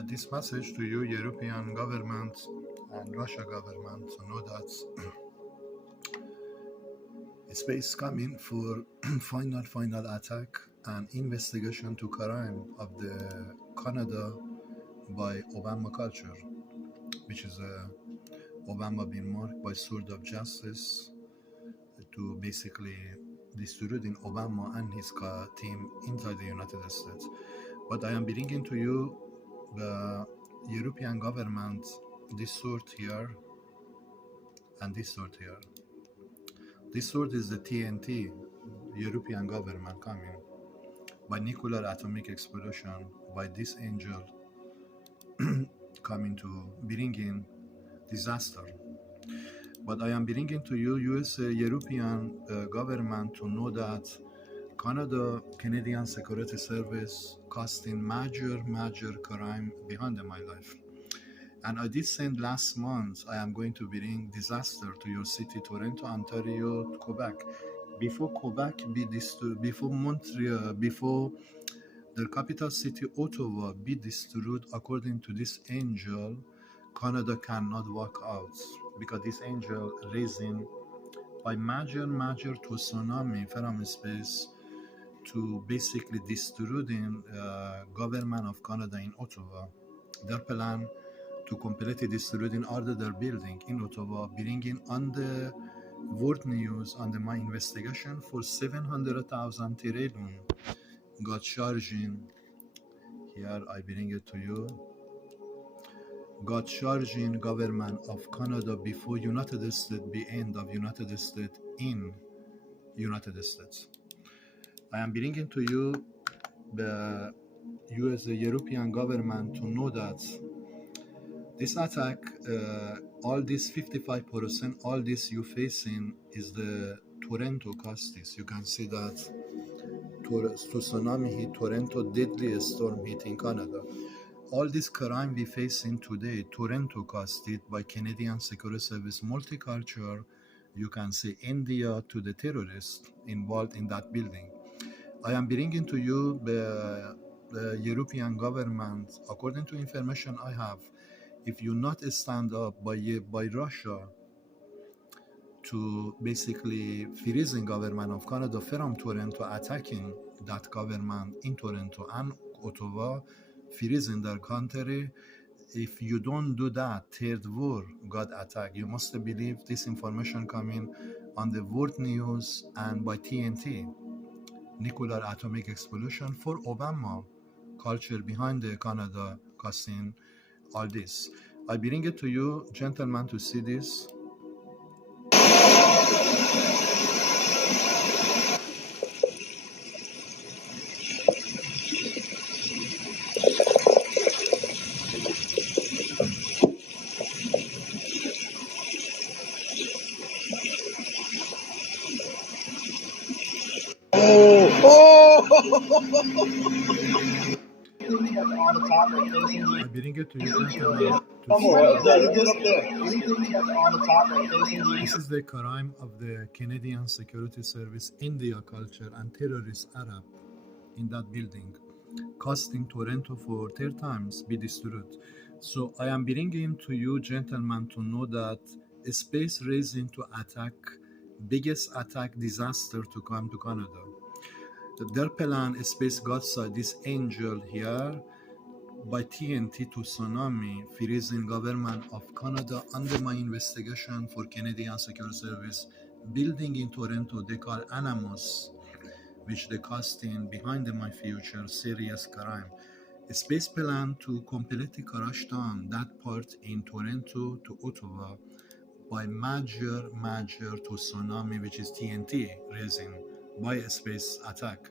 This message to you, European government and Russia government, to know that space coming for final attack and investigation to crime of the Canada by Obama culture, which is Obama being marked by sword of justice to basically distributing Obama and his team inside the United States. But I am bringing to you the European government, this sword here and this sword here. This sword is the TNT, European government coming by nuclear atomic explosion, by this angel coming to bring in disaster. But I am bringing to you US European government to know that Canadian Security Service casting major crime behind my life. And I did send last month, I am going to bring disaster to your city, Toronto, Ontario, Quebec. Before Quebec before Montreal, before the capital city, Ottawa, be destroyed according to this angel, Canada cannot walk out. Because this angel raising by major tsunami from space to basically destroying government of Canada in Ottawa. Their plan to completely destroying all their building in Ottawa, bringing on the world news under my investigation for 700,000 trillion got charging. Here I bring it to you. Got charging government of Canada before United States be end of United States in United States. I am bringing to you the US European government to know that this attack, all this 55%, all this you facing is the Toronto causes. You can see that tsunami hit Toronto, deadly storm hitting Canada. All this crime we facing today, Toronto caused it by Canadian Security Service, multicultural. You can see India to the terrorists involved in that building. I am bringing to you the European government, according to information I have, if you not stand up by Russia to basically freezing government of Canada from Toronto, attacking that government in Toronto and Ottawa, freezing their country, if you don't do that, third war got attacked. You must believe this information coming on the world news and by TNT, nuclear atomic explosion for Obama culture behind the Canada causing all this. I bring it to you, gentlemen, to see this. I bring it to you, gentlemen, this is the crime of the Canadian Security Service, India culture, and terrorist Arab in that building, costing Toronto for third times be destroyed. So I am bringing to you, gentlemen, to know that space raising to attack, biggest attack disaster to come to Canada. Their plan, space got this angel here by TNT to tsunami, freezing government of Canada under my investigation for Canadian Security Service, building in Toronto they call Anamos, which they casting behind my future serious crime. A space plan to completely crash down that part in Toronto to Ottawa by major to tsunami, which is TNT raising by a space attack.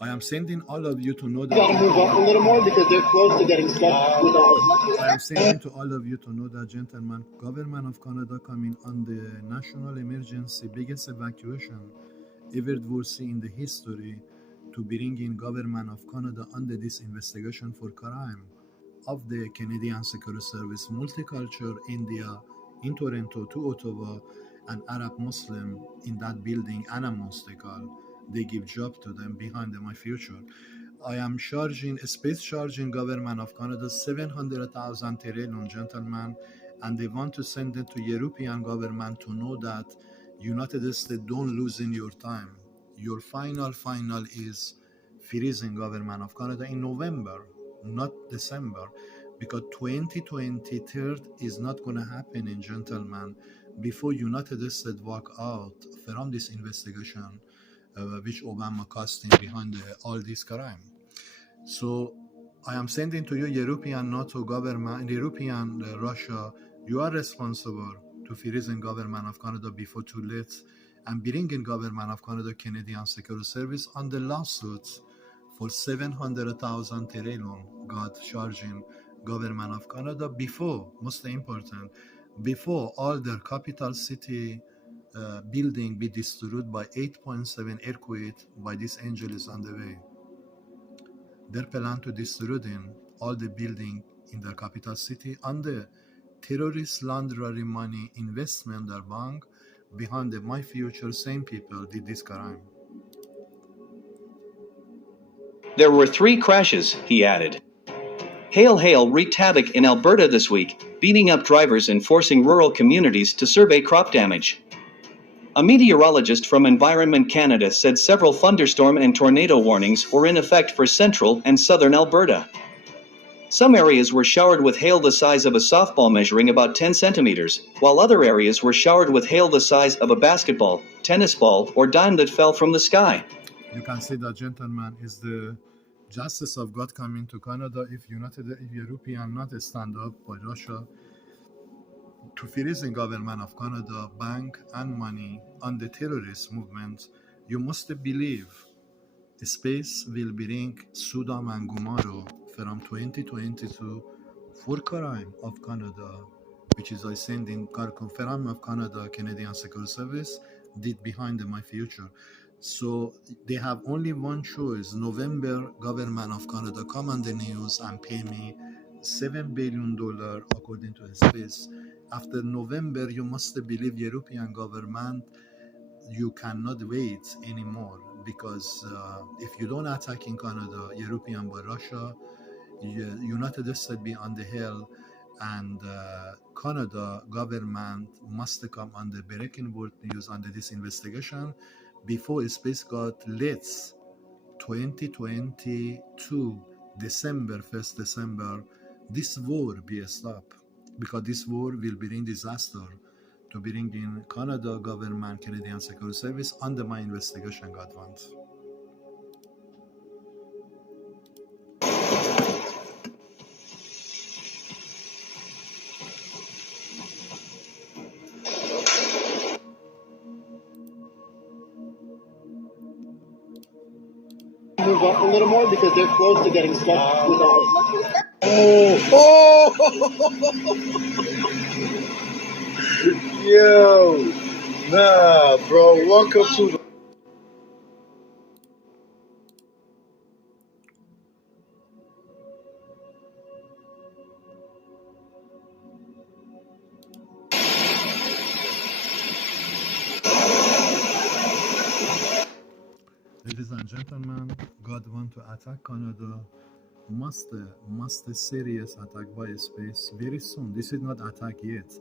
I am sending all of you to know that. Gotta move up a little more because they're close to getting stuck with ours. I am sending to all of you to know that, gentlemen, government of Canada coming on the national emergency, biggest evacuation ever we'll see in the history to bring in government of Canada under this investigation for crime of the Canadian Security Service, multicultural India in Toronto to Ottawa, and Arab Muslim in that building, Anamos they call. They give job to them behind my future. I am charging, space charging government of Canada 700,000 trillion, gentlemen, and they want to send it to European government to know that United States don't lose in your time. Your final is freezing government of Canada in November, not December, because 2023 is not going to happen, in gentlemen, before United States walk out from this investigation, which Obama casting behind all this crime. So I am sending to you European NATO government, European Russia, you are responsible to freezing government of Canada before too late and bringing government of Canada Canadian Security Service on the lawsuits for 700,000 trillion got charging government of Canada before, most important, before all their capital city building be destroyed by 8.7 earthquake by this angel is on the way. Their plan to destroy all the building in their capital city and the terrorist laundering money investment their bank behind the My Future same people did this crime. There were 3 crashes, he added. Hail Hail wreaked havoc in Alberta this week, beating up drivers and forcing rural communities to survey crop damage. A meteorologist from Environment Canada said several thunderstorm and tornado warnings were in effect for central and southern Alberta. Some areas were showered with hail the size of a softball measuring about 10 centimeters, while other areas were showered with hail the size of a basketball, tennis ball, or dime that fell from the sky. You can see that, gentlemen, is the justice of God coming to Canada if European not stand up by Russia to freeze the government of Canada, bank and money on the terrorist movement. You must believe space will bring Sodom and Gomorrah from 2022 for crime of Canada, which is I send in crime of Canada, Canadian Security Service did behind My Future. So they have only one choice. November, government of Canada come on the news and pay me $7 billion according to space. After November, you must believe European government, you cannot wait anymore, because if you don't attack in Canada, European by Russia, United States be on the hill, and Canada government must come on the breaking world news under this investigation before space got late 2022 December 1st December, this war be stopped, because this war will bring disaster to bring in Canada government, Canadian Security Service under my investigation, God wants. Move up a little more because they're close to getting stuck with all this. Yo, nah, bro. Welcome to the. Ladies and gentlemen, God want to attack Canada. Must serious attack by space very soon. This is not attack yet,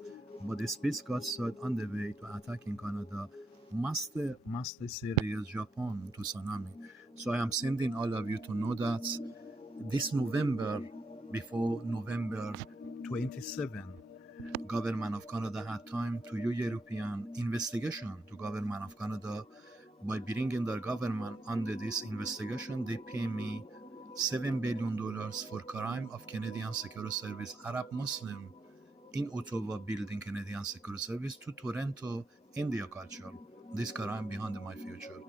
but the space got started on the way to attack in Canada. Must serious Japan to tsunami. So I am sending all of you to know that this November, before November 27, government of Canada had time to do European investigation to government of Canada. By bringing their government under this investigation, they pay me $7 billion for crime of Canadian Security Service Arab Muslim in Ottawa building Canadian Security Service to Toronto, India culture. This crime behind My Future.